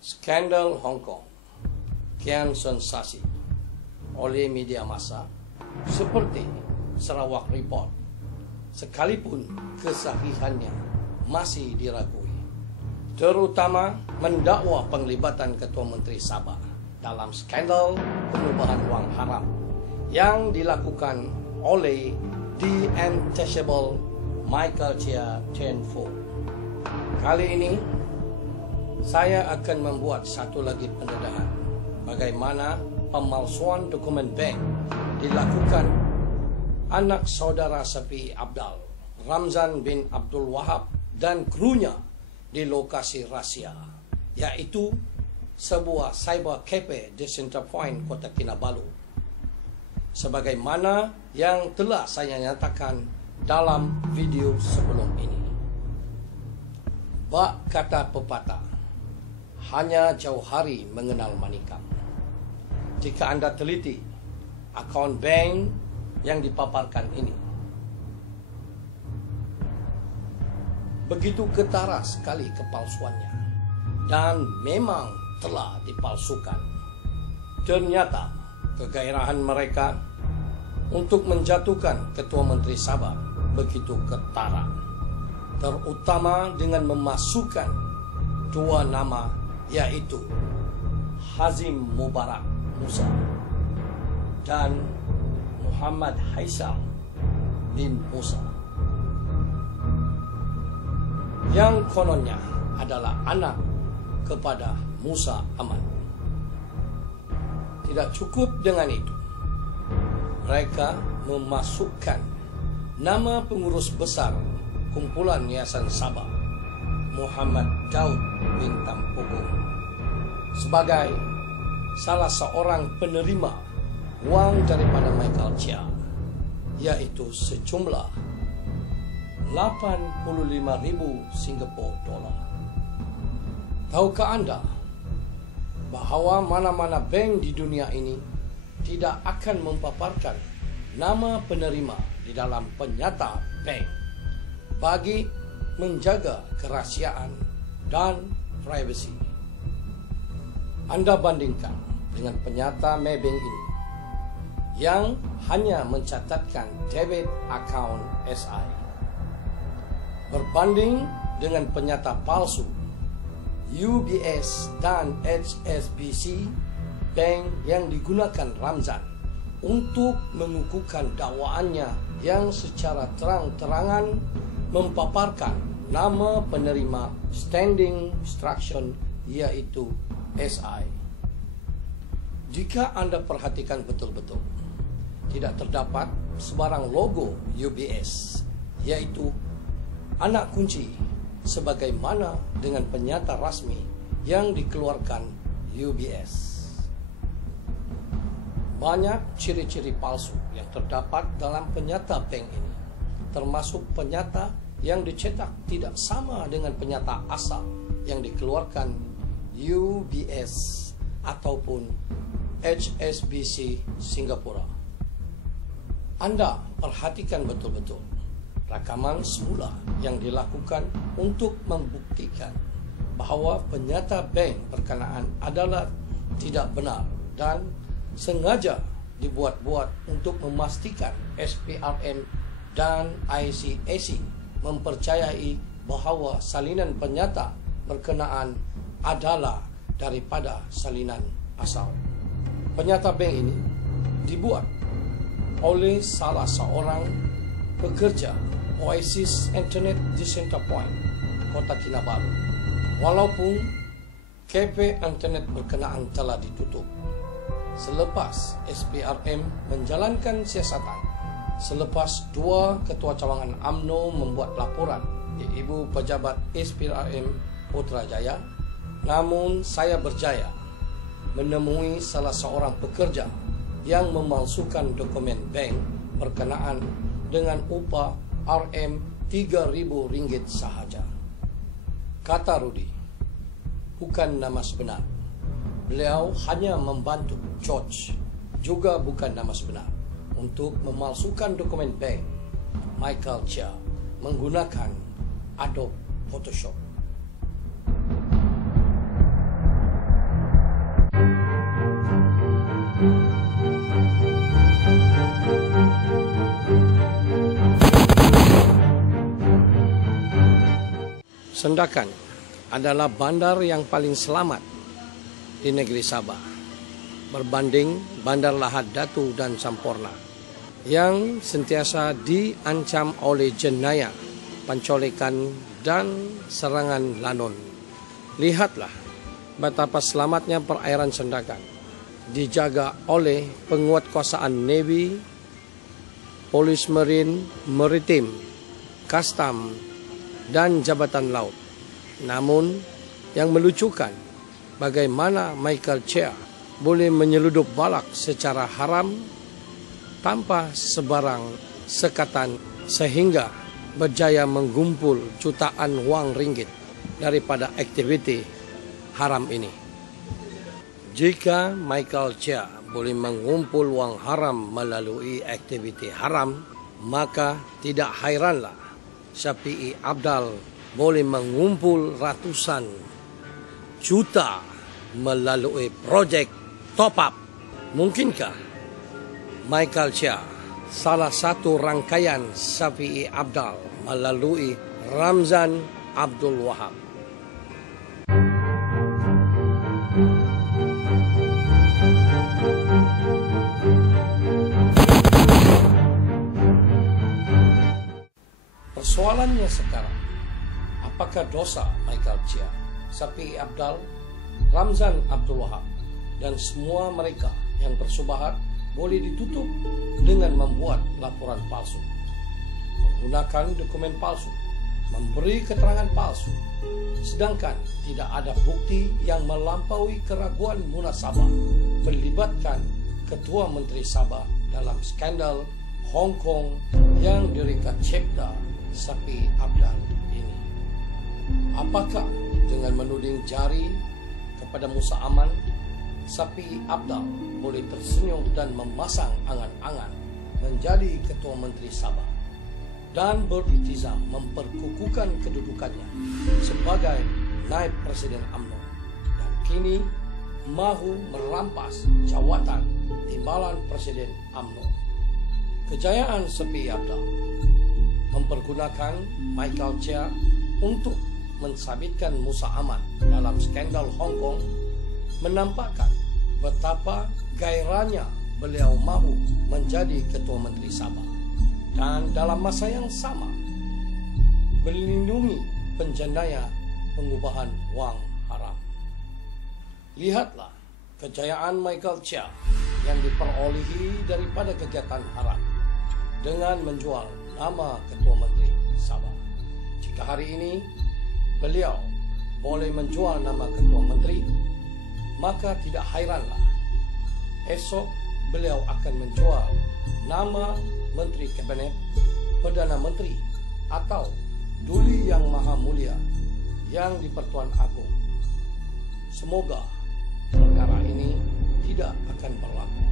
Skandal Hong Kong kian sensasi oleh media massa seperti Sarawak Report, sekalipun kesahihannya masih diragui, terutama mendakwa penglibatan Ketua Menteri Sabah dalam skandal penubuhan wang haram yang dilakukan oleh The Untouchable Michael Chia Ten Fu. Kali ini saya akan membuat satu lagi pendedahan bagaimana pemalsuan dokumen bank dilakukan anak saudara Safi Abdal, Ramzan bin Abdul Wahab dan krunya di lokasi rahsia, yaitu sebuah cyber cafe di Center Point, Kota Kinabalu. Sebagaimana yang telah saya nyatakan dalam video sebelum ini. Bak kata pepatah, hanya jauh hari mengenal manikam. Jika anda teliti akaun bank yang dipaparkan ini, begitu ketara sekali kepalsuannya dan memang telah dipalsukan. Ternyata kegairahan mereka untuk menjatuhkan Ketua Menteri Sabah begitu ketara, terutama dengan memasukkan dua nama, yaitu Hazim Mubarak Musa dan Muhammad Haisam bin Musa, yang kononnya adalah anak kepada Musa Aman. Tidak cukup dengan itu, mereka memasukkan nama pengurus besar kumpulan Yayasan Sabah, Muhammad Daud bin Tampogo, sebagai salah seorang penerima wang daripada Michael Chia, yaitu sejumlah 85,000 Singapore dolar. Tahukah anda bahawa mana-mana bank di dunia ini tidak akan mempaparkan nama penerima di dalam penyata bank bagi menjaga kerahsiaan dan privasi? Anda bandingkan dengan penyata Maybank ini yang hanya mencatatkan debit account SI, berbanding dengan penyata palsu UBS dan HSBC, bank yang digunakan Ramzan untuk mengukuhkan dakwaannya yang secara terang-terangan mempaparkan nama penerima standing instruction, yaitu SI. Jika anda perhatikan betul-betul, tidak terdapat sebarang logo UBS, yaitu anak kunci sebagaimana dengan penyata rasmi yang dikeluarkan UBS. Banyak ciri-ciri palsu yang terdapat dalam penyata bank ini, termasuk penyata yang dicetak tidak sama dengan penyata asal yang dikeluarkan UBS ataupun HSBC Singapura. Anda perhatikan betul-betul rakaman semula yang dilakukan untuk membuktikan bahawa penyata bank berkenaan adalah tidak benar dan sengaja dibuat-buat untuk memastikan SPRM dan ICAC mempercayai bahawa salinan penyata berkenaan adalah daripada salinan asal. Penyata bank ini dibuat oleh salah seorang pekerja Oasis Internet di Center Point, Kota Kinabalu, walaupun kafe internet berkenaan telah ditutup selepas SPRM menjalankan siasatan selepas dua ketua cawangan UMNO membuat laporan di Ibu Pejabat SPRM Putrajaya. Namun saya berjaya menemui salah seorang pekerja yang memalsukan dokumen bank berkenaan dengan upah RM3,000 sahaja. Kata Rudi, bukan nama sebenar, beliau hanya membantu George, juga bukan nama sebenar, untuk memalsukan dokumen bank Michael Chia menggunakan Adobe Photoshop. Sandakan adalah bandar yang paling selamat di negeri Sabah berbanding Bandar Lahad Datu dan Samporna yang sentiasa diancam oleh jenayah, penculikan dan serangan lanon. Lihatlah betapa selamatnya perairan Sandakan dijaga oleh penguatkuasaan Navy, Polis Marine, Maritim, Kastam dan Jabatan Laut. Namun yang melucukan, bagaimana Michael Chia boleh menyeludup balak secara haram tanpa sebarang sekatan sehingga berjaya menggumpul jutaan wang ringgit daripada aktiviti haram ini. Jika Michael Chia boleh mengumpul wang haram melalui aktiviti haram, maka tidak hairanlah Syafiee Apdal boleh mengumpul ratusan juta melalui projek top up. Mungkinkah Michael Chia salah satu rangkaian Syafiee Apdal melalui Ramzan Abdul Wahab? Persoalannya sekarang, apakah dosa Michael Chia, Syafiee Apdal, Ramzan Abdul Wahab dan semua mereka yang bersubahat boleh ditutup dengan membuat laporan palsu, menggunakan dokumen palsu, memberi keterangan palsu, sedangkan tidak ada bukti yang melampaui keraguan munasabah melibatkan Ketua Menteri Sabah dalam skandal Hong Kong yang direka cipta Syafiee Apdal ini? Apakah dengan menuding jari kepada Musa Aman, Syafiee Apdal boleh tersenyum dan memasang angan-angan menjadi Ketua Menteri Sabah dan beriltizam memperkukuhkan kedudukannya sebagai Naib Presiden UMNO dan kini mahu merampas jawatan Timbalan Presiden UMNO? Kejayaan Syafiee Apdal mempergunakan Michael Chia untuk mensabitkan Musa Aman dalam skandal Hong Kong menampakkan betapa gairahnya beliau mahu menjadi Ketua Menteri Sabah dan dalam masa yang sama melindungi penjenayah pengubahan wang haram. Lihatlah kejayaan Michael Chia yang diperolehi daripada kegiatan haram dengan menjual nama Ketua Menteri Sabah. Jika hari ini beliau boleh menjual nama Ketua Menteri, maka tidak hairanlah esok beliau akan menjual nama Menteri Kabinet, Perdana Menteri atau Duli Yang Maha Mulia yang di-Pertuan Agong. Semoga perkara ini tidak akan berlaku.